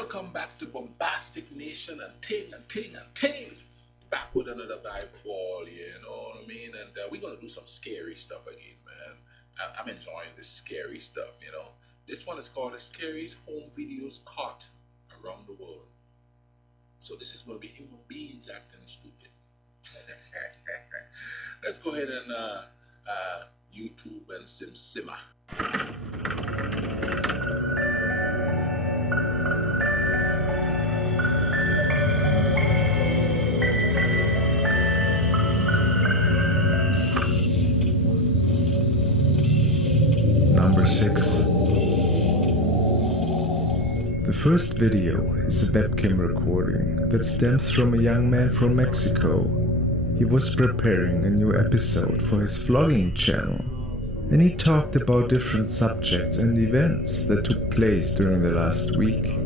Welcome back to Bombastic Nation and ting. Back with another vibe fall, you know what I mean? And we're gonna do some scary stuff again, man. I'm enjoying this scary stuff, you know. This one is called the Scariest Home Videos Caught Around the World. So this is gonna be human beings acting stupid. Let's go ahead and YouTube and simmer. Number 6. The first video is a webcam recording that stems from a young man from Mexico. He was preparing a new episode for his vlogging channel, and he talked about different subjects and events that took place during the last week.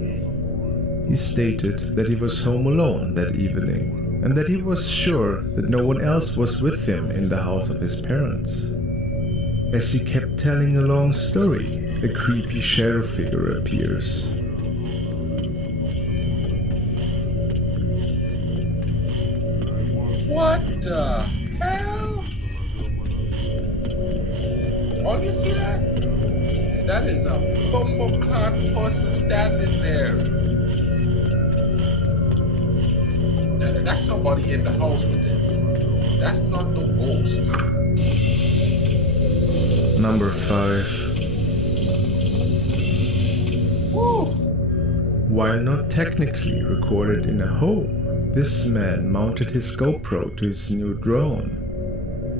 He stated that he was home alone that evening, and that he was sure that no one else was with him in the house of his parents. As he kept telling a long story, a creepy shadow figure appears. What the hell? Oh, you see that? That is a bumbleclot person standing there. That's somebody in the house with him. That's not no ghost. Number 5. Woo. While not technically recorded in a home, this man mounted his GoPro to his new drone.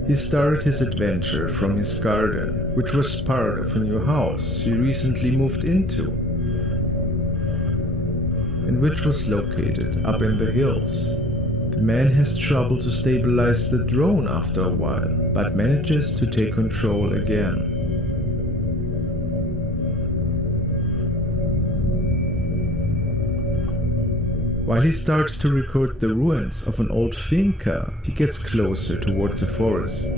He started his adventure from his garden, which was part of a new house he recently moved into, and which was located up in the hills. The man has trouble to stabilize the drone after a while, but manages to take control again. While he starts to record the ruins of an old finca, he gets closer towards the forest.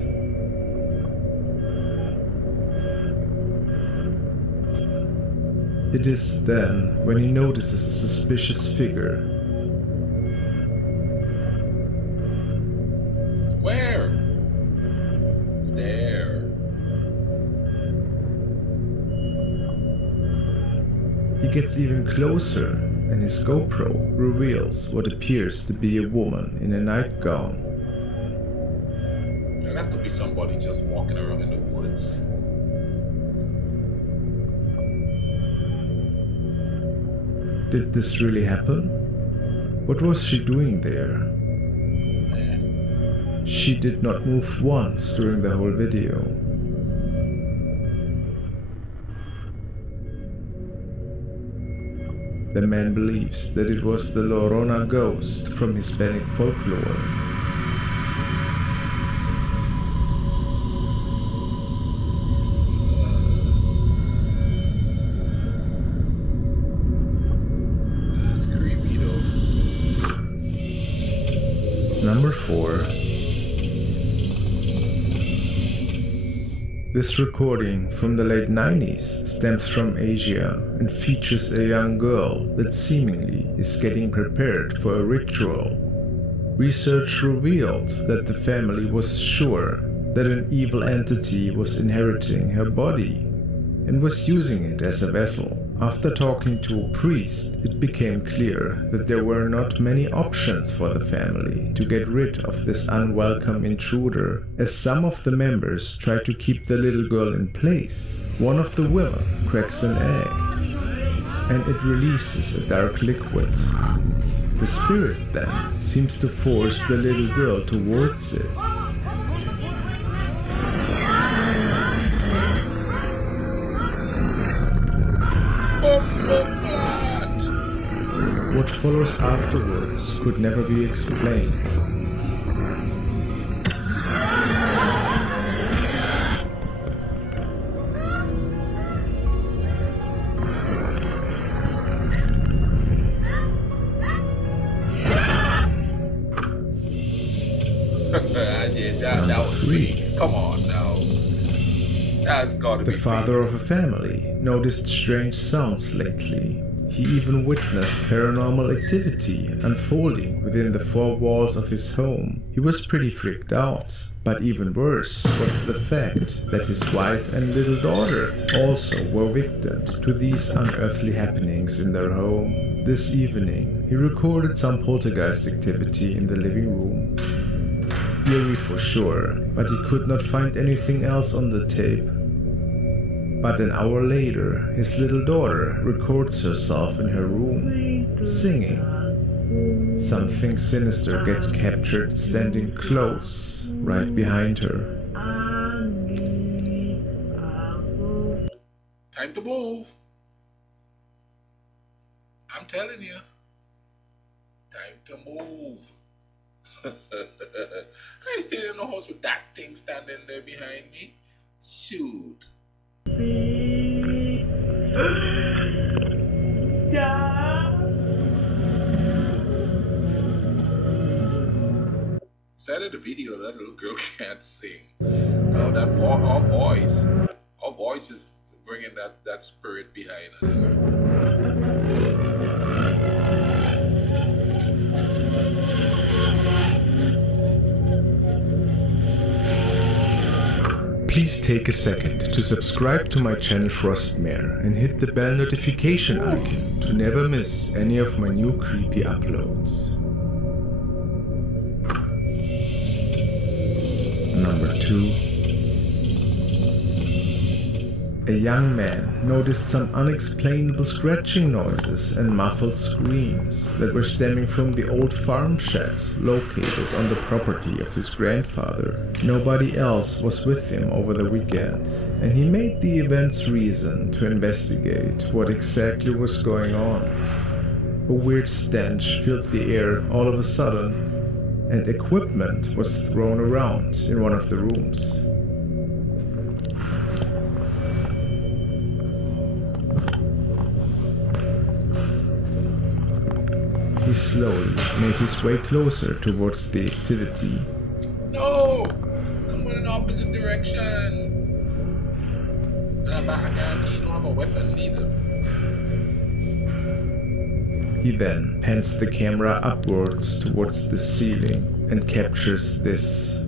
It is then when he notices a suspicious figure. Where? There. He gets even closer, and his GoPro reveals what appears to be a woman in a nightgown. That could be somebody just walking around in the woods. Did this really happen? What was she doing there? She did not move once during the whole video. The man believes that it was the Llorona ghost from Hispanic folklore. That's creepy though. Number 4. This recording from the late 90s stems from Asia and features a young girl that seemingly is getting prepared for a ritual. Research revealed that the family was sure that an evil entity was inheriting her body and was using it as a vessel. After talking to a priest, it became clear that there were not many options for the family to get rid of this unwelcome intruder, as some of the members try to keep the little girl in place. One of the women cracks an egg, and it releases a dark liquid. The spirit then seems to force the little girl towards it. What follows afterwards could never be explained. I did that. That was weak. Come on now. That's gotta be The father of a family noticed strange sounds lately. He even witnessed paranormal activity unfolding within the four walls of his home. He was pretty freaked out. But even worse was the fact that his wife and little daughter also were victims to these unearthly happenings in their home. This evening, he recorded some poltergeist activity in the living room. Eerie for sure, but he could not find anything else on the tape. But an hour later, his little daughter records herself in her room, singing. Something sinister gets captured standing close, right behind her. Time to move. I'm telling you. Time to move. I stayed in the house with that thing standing there behind me. Shoot. Said in the video that little girl can't sing. Oh, our voice is bringing that spirit behind her. Please take a second to subscribe to my channel Frostmare and hit the bell notification icon to never miss any of my new creepy uploads. Number 2. A young man noticed some unexplainable scratching noises and muffled screams that were stemming from the old farm shed located on the property of his grandfather. Nobody else was with him over the weekend, and he made the event's reason to investigate what exactly was going on. A weird stench filled the air all of a sudden, and equipment was thrown around in one of the rooms. He slowly made his way closer towards the activity. No! I'm going in the opposite direction. And I guarantee you don't have a weapon neither. He then pans the camera upwards towards the ceiling and captures this.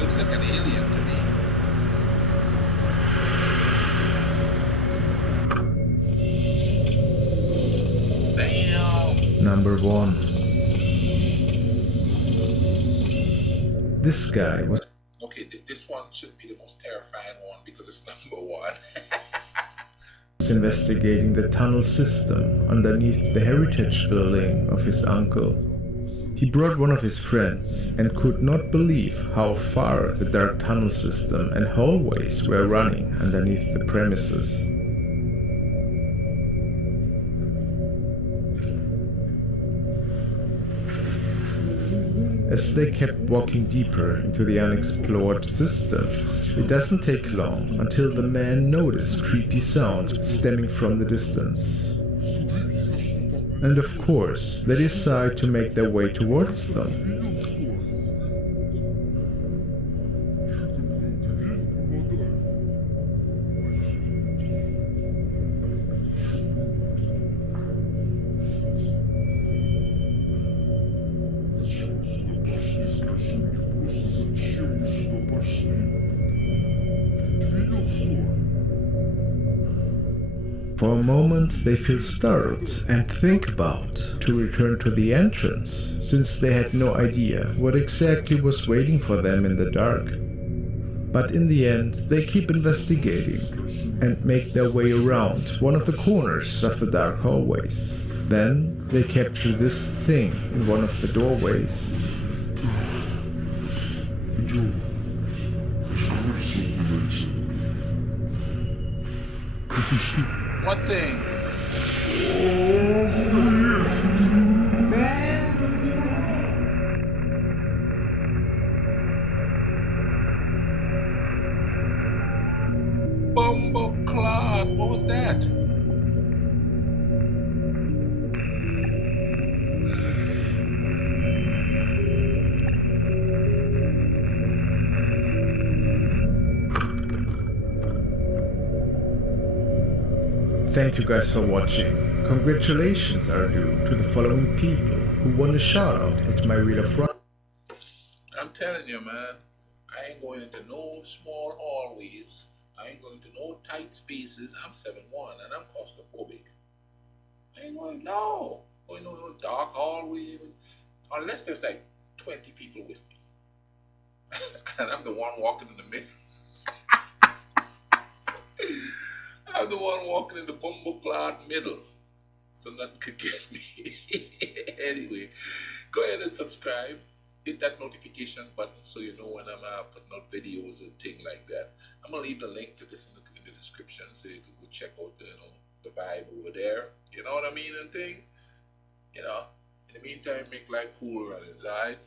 Looks like an alien to me. Damn. Number 1. This guy was This one should be the most terrifying one because it's number 1. investigating the tunnel system underneath the heritage building of his uncle. He brought one of his friends and could not believe how far the dark tunnel system and hallways were running underneath the premises. As they kept walking deeper into the unexplored systems, it doesn't take long until the man noticed creepy sounds stemming from the distance. And of course, they decide to make their way towards them. For a moment they feel startled and think about to return to the entrance, since they had no idea what exactly was waiting for them in the dark. But in the end they keep investigating and make their way around one of the corners of the dark hallways. Then they capture this thing in one of the doorways. What thing? Bumbleclad. was that? Thank you guys for watching. Congratulations are due to the following people who won a shout out at my Wheel of Rock. I'm telling you, man, I ain't going into no small hallways. I ain't going into no tight spaces. I'm 7'1" and I'm claustrophobic. I ain't going, no. Going to no dark hallway. Unless there's like 20 people with me. And I'm the one walking in the middle. I'm the one walking in the bumble-clad middle. So nothing could get me. Anyway, go ahead and subscribe. Hit that notification button so you know when I'm putting out videos and things like that. I'm going to leave the link to this in the description so you can go check out the vibe over there. You know what I mean and thing? You know, in the meantime, make life cool and inside.